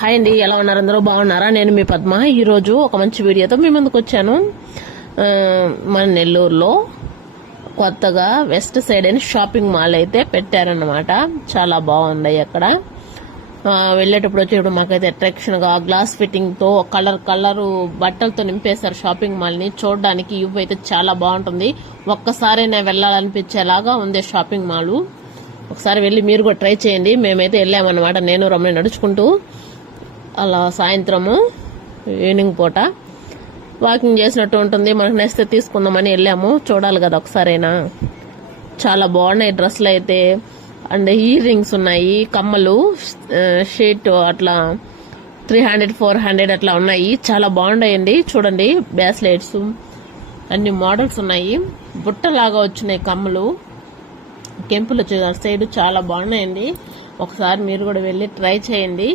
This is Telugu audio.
హాయ్ అండి, ఎలా ఉన్నారు? అందరూ బాగున్నారా? నేను మీ పద్మ. ఈరోజు ఒక మంచి వీడియోతో మీ ముందుకు వచ్చాను. మన నెల్లూరులో కొత్తగా వెస్ట్ సైడ్ అని షాపింగ్ మాల్ అయితే పెట్టారన్నమాట. చాలా బాగుంది అక్కడ. వెళ్ళేటప్పుడు వచ్చేటప్పుడు మాకైతే అట్రాక్షన్ గా గ్లాస్ ఫిట్టింగ్ తో కలర్ బట్టలతో నింపేశారు షాపింగ్ మాల్ ని. చూడడానికి ఇవి అయితే చాలా బాగుంటుంది. ఒక్కసారైనా వెళ్ళాలనిపించేలాగా ఉంది షాపింగ్ మాల్. ఒకసారి వెళ్ళి మీరు కూడా ట్రై చేయండి. మేమైతే వెళ్ళామన్నమాట, నేను రమణ నడుచుకుంటూ అలా సాయంత్రము ఈవినింగ్ పూట వాకింగ్ చేసినట్టు ఉంటుంది. మనకు నచ్చితే తీసుకుందామని వెళ్ళాము. చూడాలి కదా ఒకసారైనా. చాలా బాగున్నాయి డ్రెస్సులు అయితే, అండ్ ఇయర్ రింగ్స్ ఉన్నాయి, కమ్మలు, షీట్ అట్లా 300 400 అట్లా ఉన్నాయి. చాలా బాగున్నాయండి. చూడండి, బ్రాస్లెట్స్ అన్ని మోడల్స్ ఉన్నాయి. బుట్టలాగా వచ్చినాయి కమ్మలు, కెంపులు వచ్చే సైడ్ చాలా బాగున్నాయండి. ఒకసారి మీరు కూడా వెళ్ళి ట్రై చేయండి.